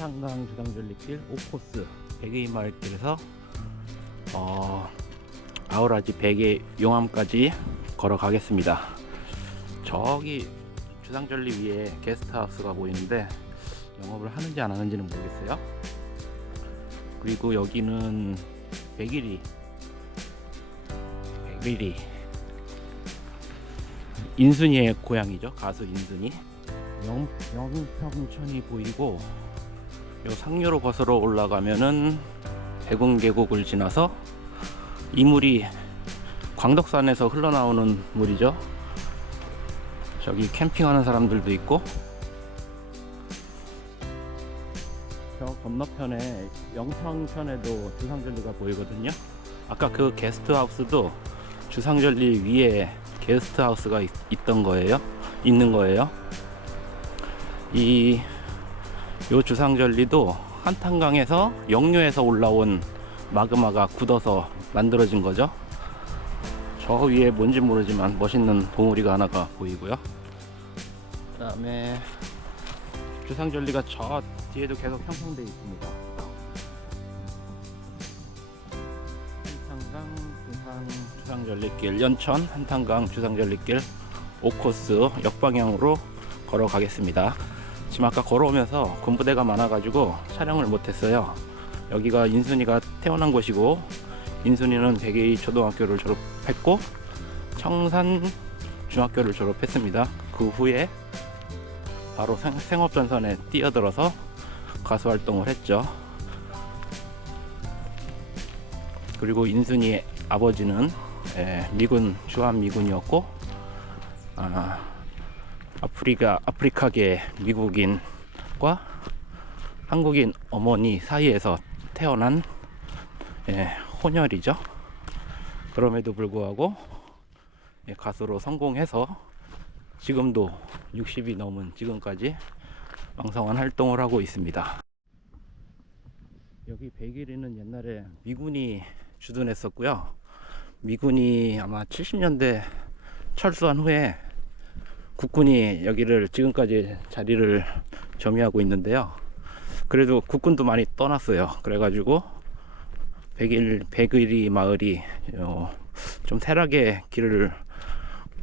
한탄강 주상절리길 5코스 백의 마을길에서 어, 아우라지 백의 용암까지 걸어가겠습니다. 저기 주상절리 위에 게스트하우스가 보이는데 영업을 하는지 안 하는지는 모르겠어요. 그리고 여기는 백일이 백일이 인순이의 고향이죠. 가수 인순이. 영, 영평천이 보이고 요 상류로 거슬러 올라가면은 대군 계곡을 지나서 이 물이 광덕산에서 흘러나오는 물이죠. 저기 캠핑하는 사람들도 있고 저 건너편에 영평편에도 주상절리가 보이거든요. 아까 그 게스트하우스도 주상절리 위에 게스트하우스가 있, 있던 거예요. 있는 거예요. 이 요 주상절리도 한탄강에서 역류에서 올라온 마그마가 굳어서 만들어진 거죠. 저 위에 뭔지 모르지만 멋있는 봉우리가 하나가 보이고요. 그 다음에 주상절리가 저 뒤에도 계속 형성되어 있습니다. 한탄강 주상 주상절리길 연천 한탄강 주상절리길 5코스 역방향으로 걸어가겠습니다. 지금 아까 걸어오면서 군부대가 많아가지고 촬영을 못했어요. 여기가 인순이가 태어난 곳이고 인순이는 백의 초등학교를 졸업했고 청산 중학교를 졸업했습니다. 그 후에 바로 생, 생업전선에 뛰어들어서 가수 활동을 했죠. 그리고 인순이의 아버지는 예, 미군 주한 미군이었고 아, 아프리카 아프리카계 미국인과 한국인 어머니 사이에서 태어난 예, 혼혈이죠. 그럼에도 불구하고 예, 가수로 성공해서 지금도 60이 넘은 지금까지 왕성한 활동을 하고 있습니다. 여기 백일이는 옛날에 미군이 주둔했었고요. 미군이 아마 70년대 철수한 후에 국군이 여기를 지금까지 자리를 점유하고 있는데요. 그래도 국군도 많이 떠났어요. 그래가지고 백일 백일이 마을이 어, 좀 세락의 길을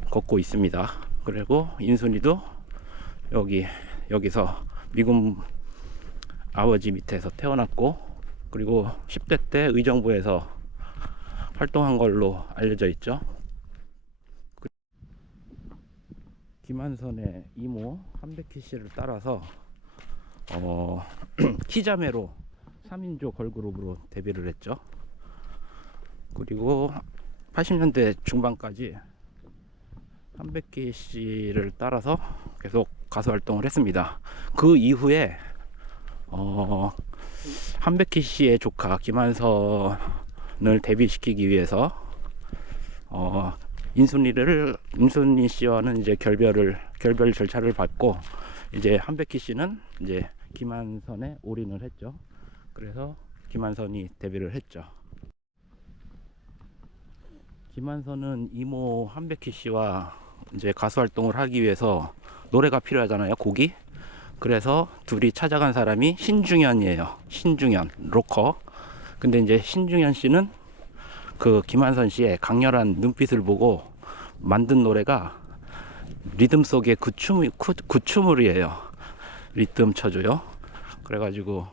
걷고 있습니다. 그리고 인순이도 여기 여기서 미군 아버지 밑에서 태어났고 그리고 10대 때 의정부에서 활동한 걸로 알려져 있죠. 김한선의 이모 한백희 씨를 따라서 어, 키자매로 3인조 걸그룹으로 데뷔를 했죠. 그리고 80년대 중반까지 한백희 씨를 따라서 계속 가수 활동을 했습니다. 그 이후에 어, 한백희 씨의 조카 김한선을 데뷔시키기 위해서 어, 인순이를 인순이 씨와는 이제 결별을 결별 절차를 받고 이제 한백희 씨는 이제 김한선에 올인을 했죠. 그래서 김한선이 데뷔를 했죠. 김한선은 이모 한백희 씨와 이제 가수 활동을 하기 위해서 노래가 필요하잖아요. 곡이. 그래서 둘이 찾아간 사람이 신중현이에요. 신중현 로커. 근데 이제 신중현 씨는 그 김한선 씨의 강렬한 눈빛을 보고 만든 노래가 리듬 속에 그 춤, 그, 그 춤을이에요. 리듬 쳐줘요. 그래가지고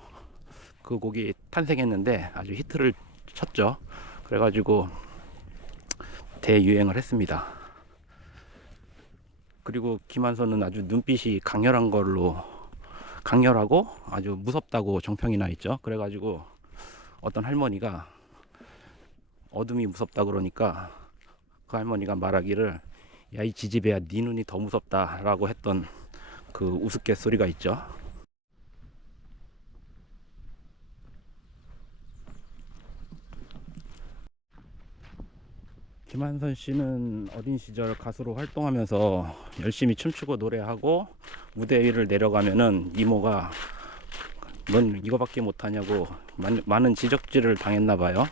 그 곡이 탄생했는데 아주 히트를 쳤죠. 그래가지고 대유행을 했습니다. 그리고 김한선은 아주 눈빛이 강렬한 걸로 강렬하고 아주 무섭다고 정평이 나 있죠. 그래가지고 어떤 할머니가 어둠이 무섭다 그러니까 그 할머니가 말하기를 야 이 지지배야 네 눈이 더 무섭다라고 했던 그 우스갯소리가 있죠. 김한선 씨는 어린 시절 가수로 활동하면서 열심히 춤추고 노래하고 무대 위를 내려가면은 이모가 넌 이거밖에 못하냐고 많- 많은 지적질을 당했나 봐요.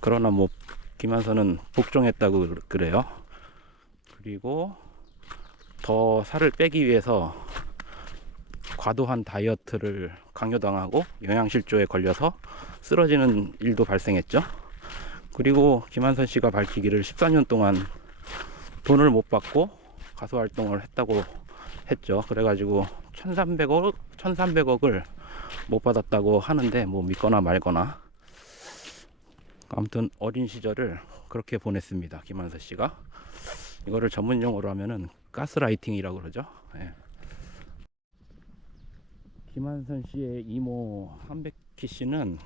그러나 뭐 김한선은 복종했다고 그래요. 그리고 더 살을 빼기 위해서 과도한 다이어트를 강요당하고 영양실조에 걸려서 쓰러지는 일도 발생했죠. 그리고 김한선 씨가 밝히기를 14년 동안 돈을 못 받고 가수 활동을 했다고 했죠. 그래가지고 1,300억, 1,300억을 못 받았다고 하는데 뭐 믿거나 말거나 아무튼 어린 시절을 그렇게 보냈습니다. 김한선 씨가 이거를 전문 용어로 하면은 가스라이팅이라고 그러죠. 예. 김한선 씨의 이모 한백희 씨는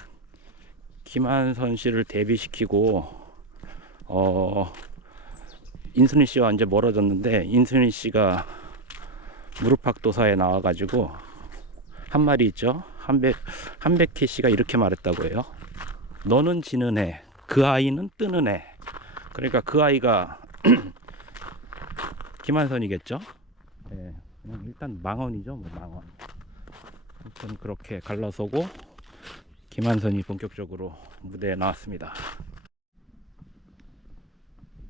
김한선 씨를 데뷔시키고 어 인순이 씨와 이제 멀어졌는데 인순이 씨가 무릎팍도사에 나와가지고 한 말이 있죠. 한백 한백희 씨가 이렇게 말했다고 해요. 너는 지는 애, 그 아이는 뜨는 애. 그러니까 그 아이가 김한선이겠죠. 예, 그냥 일단 망언이죠, 뭐 망언. 아무튼 그렇게 갈라서고 김한선이 본격적으로 무대에 나왔습니다.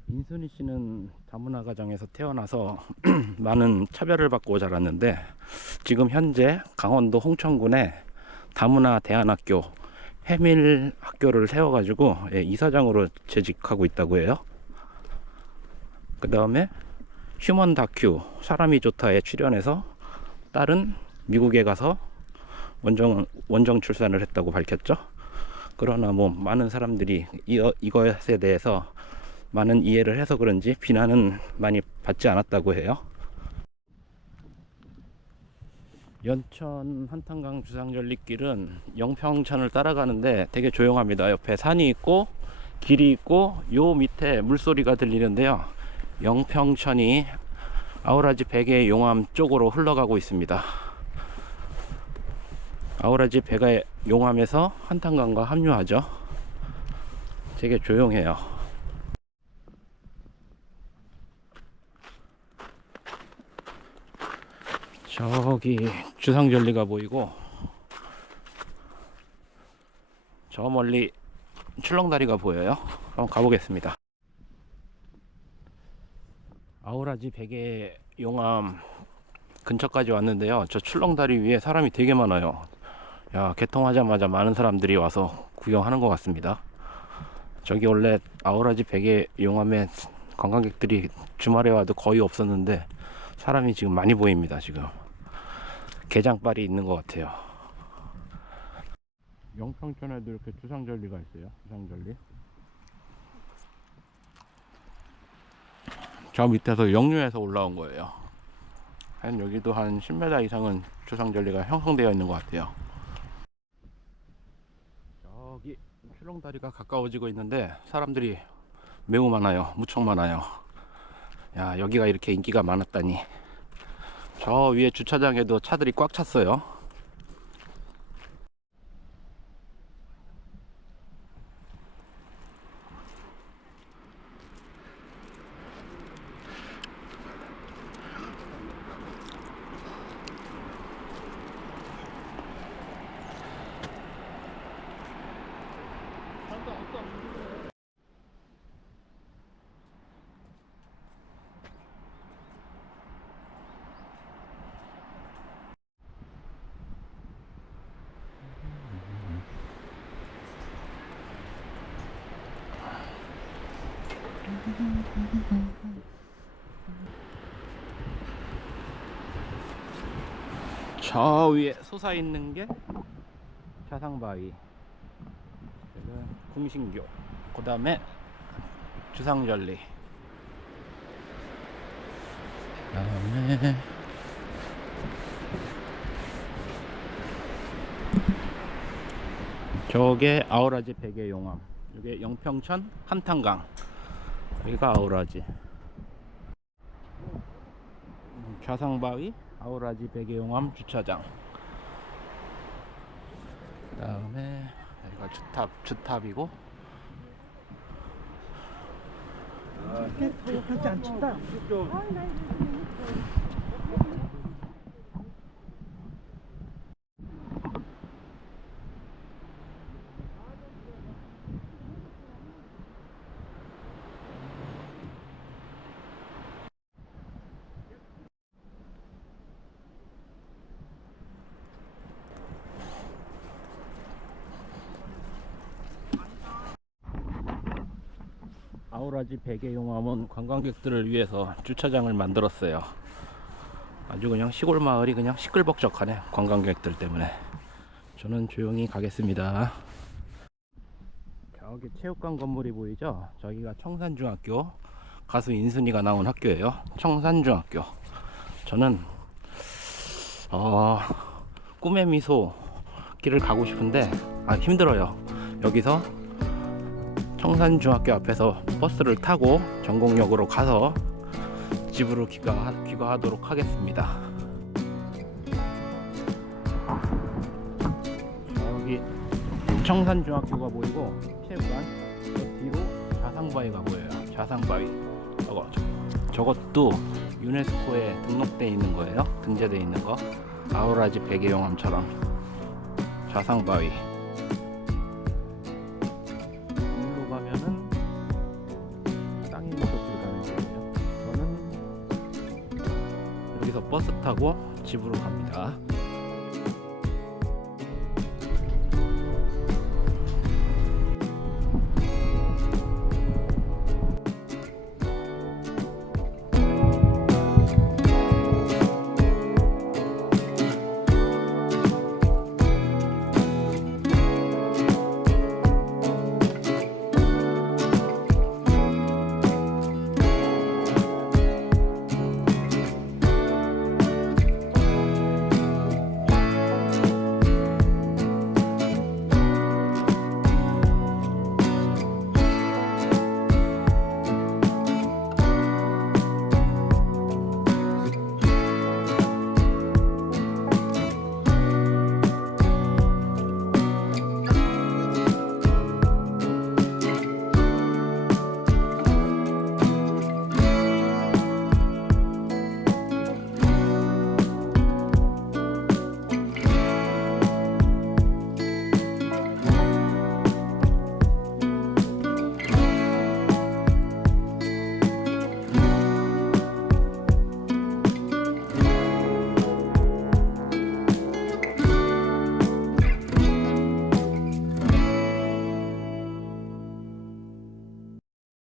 인순이 씨는 다문화 가정에서 태어나서 많은 차별을 받고 자랐는데 지금 현재 강원도 홍천군에 다문화 대안학교 해밀 학교를 세워가지고 예, 이사장으로 재직하고 있다고 해요. 그 다음에 휴먼 다큐 사람이 좋다에 출연해서 딸은 미국에 가서 원정 원정 출산을 했다고 밝혔죠. 그러나 뭐 많은 사람들이 이, 이것에 대해서 많은 이해를 해서 그런지 비난은 많이 받지 않았다고 해요. 연천 한탄강 주상절리길은 영평천을 따라가는데 되게 조용합니다. 옆에 산이 있고 길이 있고 요 밑에 물소리가 들리는데요. 영평천이 아우라지 베개 용암 쪽으로 흘러가고 있습니다. 아우라지 베개 용암에서 한탄강과 합류하죠. 되게 조용해요. 저기 주상절리가 보이고 저 멀리 출렁다리가 보여요. 한번 가보겠습니다. 아우라지 베개 용암 근처까지 왔는데요. 저 출렁다리 위에 사람이 되게 많아요. 야, 개통하자마자 많은 사람들이 와서 구경하는 것 같습니다. 저기 원래 아우라지 베개 용암에 관광객들이 주말에 와도 거의 없었는데 사람이 지금 많이 보입니다. 지금 개장발이 있는 것 같아요. 영평천에도 이렇게 주상절리가 있어요. 주상절리. 저 밑에서 역류해서 올라온 거예요. 한 여기도 한 10m 이상은 주상절리가 형성되어 있는 것 같아요. 저기 출렁다리가 가까워지고 있는데 사람들이 매우 많아요. 무척 많아요. 야 여기가 이렇게 인기가 많았다니. 저 위에 주차장에도 차들이 꽉 찼어요. 저 위에 솟아 있는 게 그리고 궁신교, 그 다음에 주상절리. 그 다음에 저게 아우라지 베개 용암, 이게 영평천 한탄강, 여기가 아우라지. 좌상바위 아우라지 베개용암 주차장 그 다음에 여기가 주탑 주탑이고 하지 않겠다. 아우라지 베개용암은 관광객들을 위해서 주차장을 만들었어요. 아주 그냥 시골 마을이 그냥 시끌벅적하네 관광객들 때문에. 저는 조용히 가겠습니다. 저기 체육관 건물이 보이죠? 저기가 청산중학교 가수 인순이가 나온 학교예요. 청산중학교. 저는 어, 꿈의 미소 길을 가고 싶은데 아 힘들어요. 여기서 청산중학교 앞에서 버스를 타고 전곡역으로 가서 집으로 귀가, 귀가하도록 하겠습니다. 여기 청산중학교가 보이고 체육관 저 뒤로 자상바위가 보여요. 자상바위. 저거 저- 저것도 유네스코에 등록돼 있는 거예요. 등재돼 있는 거. 아우라지 베개용암처럼 자상바위. 버스 타고 집으로 갑니다.